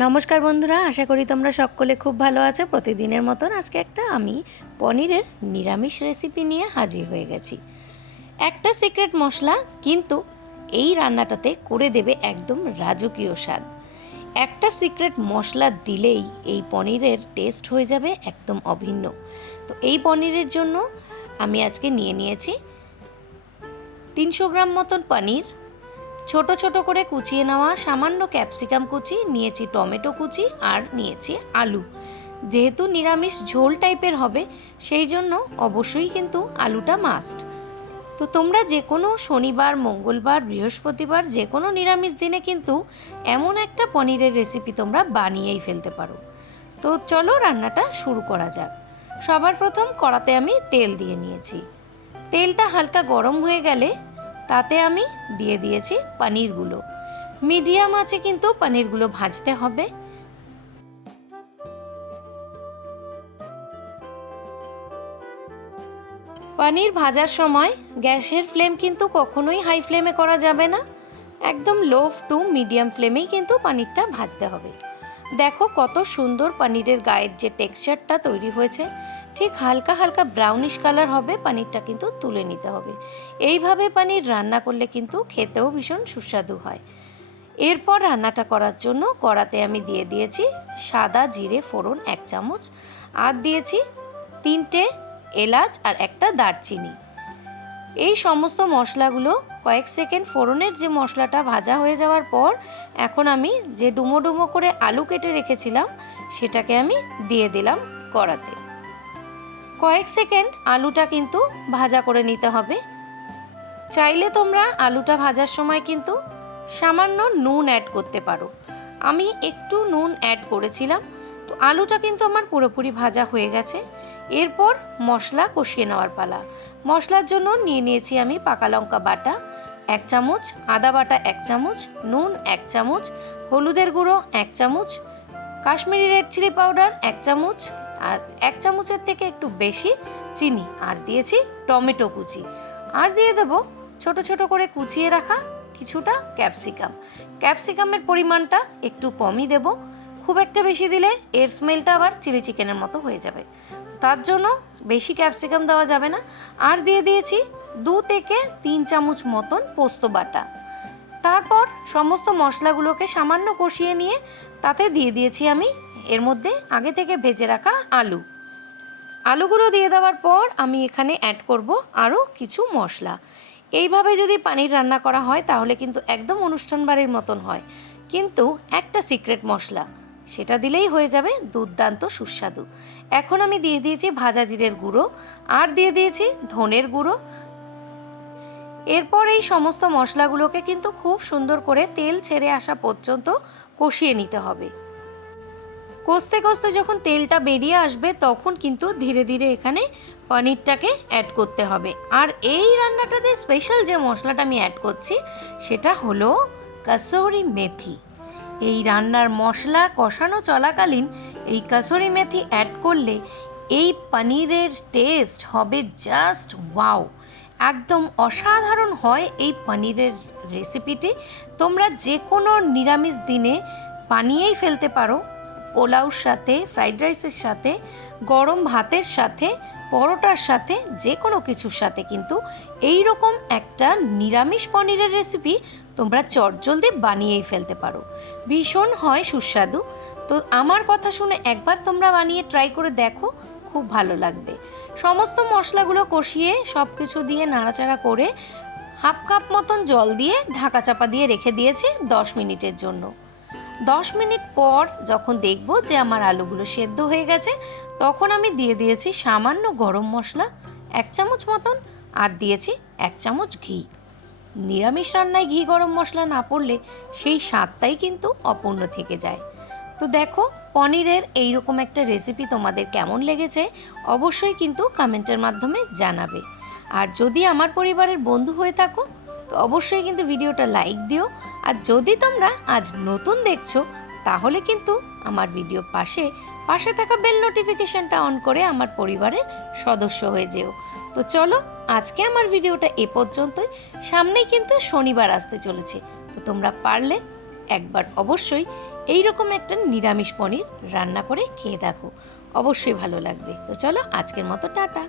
নমস্কার বন্ধুরা, আশা করি তোমরা সকলে খুব ভালো আছো। প্রতিদিনের মতন আজকে একটা আমি পনিরের নিরামিষ রেসিপি নিয়ে হাজির হয়ে গেছি। একটা সিক্রেট মশলা, কিন্তু এই রান্নাটাতে করে দেবে একদম রাজকীয় স্বাদ। একটা সিক্রেট মশলা দিলেই এই পনিরের টেস্ট হয়ে যাবে একদম অভিন্ন। তো এই পনিরের জন্য আমি আজকে নিয়ে নিয়েছি তিনশো গ্রাম মতন পনির ছোট ছোট করে কুচিয়ে নেওয়া সামান্য ক্যাপসিকাম কুচি, নিয়েছি টমেটো কুচি আর নিয়েছি আলু। যেহেতু নিরামিষ ঝোল টাইপের হবে, সেই জন্য অবশ্যই কিন্তু আলুটা মাস্ট তো তোমরা যে কোনো শনিবার, মঙ্গলবার, বৃহস্পতিবার যে কোনো নিরামিষ দিনে কিন্তু এমন একটা পনিরের রেসিপি তোমরা বানিয়েই ফেলতে পারো। তো চলো রান্নাটা শুরু করা যাক। সবার প্রথম কড়াতে আমি তেল দিয়ে নিয়েছি। তেলটা হালকা গরম হয়ে গেলে তাতে আমি দিয়ে দিয়েছি পনিরগুলো। মিডিয়াম আছে কিন্তু পনিরগুলো ভাজতে হবে। পনির ভাজার সময় গ্যাসের ফ্লেম কিন্তু কখনোই হাই ফ্লেমে করা যাবে না। একদম লো টু মিডিয়াম ফ্লেমেই কিন্তু পনিরটা ভাজতে হবে। দেখো কত সুন্দর পনিরের গায়ের যে টেক্সচারটা তৈরি হয়েছে। ঠিক হালকা হালকা ব্রাউনিশ কালার হবে, পনিরটা কিন্তু তুলে নিতে হবে। এইভাবে পনির রান্না করলে কিন্তু খেতেও ভীষণ সুস্বাদু হয়। এরপর রান্নাটা করার জন্য কড়াতে আমি দিয়ে দিয়েছি সাদা জিরে ফোড়ন এক চামচ, আর দিয়েছি তিনটে এলাচ আর একটা দারচিনি। এই সমস্ত মশলাগুলো কয়েক সেকেন্ড ফোড়নের যে মশলাটা ভাজা হয়ে যাওয়ার পর, এখন আমি যে ডুমো ডুমো করে আলু কেটে রেখেছিলাম, সেটাকে আমি দিয়ে দিলাম কড়াতে। কয়েক সেকেন্ড আলুটা কিন্তু ভাজা করে নিতে হবে। চাইলে তোমরা আলুটা ভাজার সময় কিন্তু সামান্য নুন অ্যাড করতে পারো। আমি একটু নুন অ্যাড করেছিলাম, তো আলুটা কিন্তু আমার পুরোপুরি ভাজা হয়ে গেছে। এরপর মশলা কষিয়ে নেওয়ার পালা। মশলার জন্য নিয়ে নিয়েছি আমি পাকা লঙ্কা বাটা, এক চামচ, আদা বাটা এক চামচ, নুন এক চামচ, হলুদের গুঁড়ো এক চামচ, কাশ্মীরি রেড চিলি পাউডার এক চামচ আর এক চামচের থেকে একটু বেশি চিনি। আর দিয়েছি টমেটো কুচি। আর দিয়ে দেবো ছোট ছোট করে কুচিয়ে রাখা কিছুটা ক্যাপসিকাম। ক্যাপসিকামের পরিমাণটা একটু কমই দেব। খুব একটা বেশি দিলে এর স্মেলটা আবার চিলি চিকেনের মতো হয়ে যাবে। তার জন্য বেশি ক্যাপসিকাম দেওয়া যাবে না। আর দিয়ে দিয়েছি দু থেকে তিন চামচ মতন পোস্ত বাটা। তারপর সমস্ত মশলাগুলোকে সামান্য কষিয়ে নিয়ে তাতে দিয়ে দিয়েছি আমি এর মধ্যে আগে থেকে ভেজে রাখা আলু। আলুগুলো দিয়ে দেওয়ার পর আমি এখানে অ্যাড করব আরও কিছু মশলা। এইভাবে যদি পানির রান্না করা হয় তাহলে কিন্তু একদম অনুষ্ঠান বাড়ির মতন হয়। কিন্তু একটা সিক্রেট মশলা, সেটা দিলেই হয়ে যাবে দুর্দান্ত সুস্বাদু। এখন আমি দিয়ে দিয়েছি ভাজা জিরের গুঁড়ো, আর দিয়ে দিয়েছি ধনের গুঁড়ো এরপর এই সমস্ত মশলাগুলোকে কিন্তু খুব সুন্দর করে তেল ছেড়ে আসা পর্যন্ত কষিয়ে নিতে হবে। কষতে কষতে যখন তেলটা বেরিয়ে আসবে, তখন কিন্তু ধীরে ধীরে এখানে পনিরটাকে অ্যাড করতে হবে। আর এই রান্নাটাতে স্পেশাল যে মশলাটা আমি অ্যাড করছি, সেটা হলো কাসৌরি মেথি। এই রান্নার মশলা কষানো চলাকালীন এই কাসুরি মেথি অ্যাড করলে এই পনিরের টেস্ট হবে জাস্ট ওয়াও একদম অসাধারণ হয় এই পনিরের রেসিপিটি তোমরা যে কোনো নিরামিষ দিনে বানিয়েই ফেলতে পারো। পোলাওর সাথে ফ্রাইড রাইসের সাথে, গরম ভাতের সাথে, পরোটার সাথে যে কোনো কিছুর সাথে কিন্তু এই রকম একটা নিরামিষ পনিরের রেসিপি তোমরা চটজলদি বানিয়েই ফেলতে পারো। ভীষণ হয় সুস্বাদু। তো আমার কথা শুনে একবার তোমরা বানিয়ে ট্রাই করে দেখো। খুব ভালো লাগবে। সমস্ত মশলাগুলো কষিয়ে সব কিছু দিয়ে নাড়াচাড়া করে হাফ কাপ মতন জল দিয়ে ঢাকা চাপা দিয়ে রেখে দিয়েছি দশ মিনিটের জন্য। দশ মিনিট পর যখন দেখব যে আমার আলুগুলো সেদ্ধ হয়ে গেছে, তখন আমি দিয়ে দিয়েছি সামান্য গরম মশলা, এক চামচ মতন, আর দিয়েছি এক চামচ ঘি। নিরামিষ রান্নায় ঘি গরম মশলা না পড়লে সেই স্বাদটাই কিন্তু অপূর্ণ থেকে যায়। তো দেখো, পনিরের এইরকম একটা রেসিপি তোমাদের কেমন লেগেছে অবশ্যই কিন্তু কমেন্টের মাধ্যমে জানাবে। আর যদি আমার পরিবারের বন্ধু হয়ে থাকো, তো অবশ্যই কিন্তু ভিডিওটা লাইক দিও। আর যদি তোমরা আজ নতুন দেখছ, তাহলে কিন্তু আমার ভিডিও পাশে পাশে থাকা বেল নোটিফিকেশনটা অন করে আমার পরিবারের সদস্য হয়ে যেও। তো চলো, আজকে আমার ভিডিওটা এ পর্যন্তই। সামনেই কিন্তু শনিবার আসতে চলেছে। তো তোমরা পারলে একবার অবশ্যই এই রকম একটা নিরামিষ পনির রান্না করে খেয়ে দেখো। অবশ্যই ভালো লাগবে। তো চলো, আজকের মতো টাটা।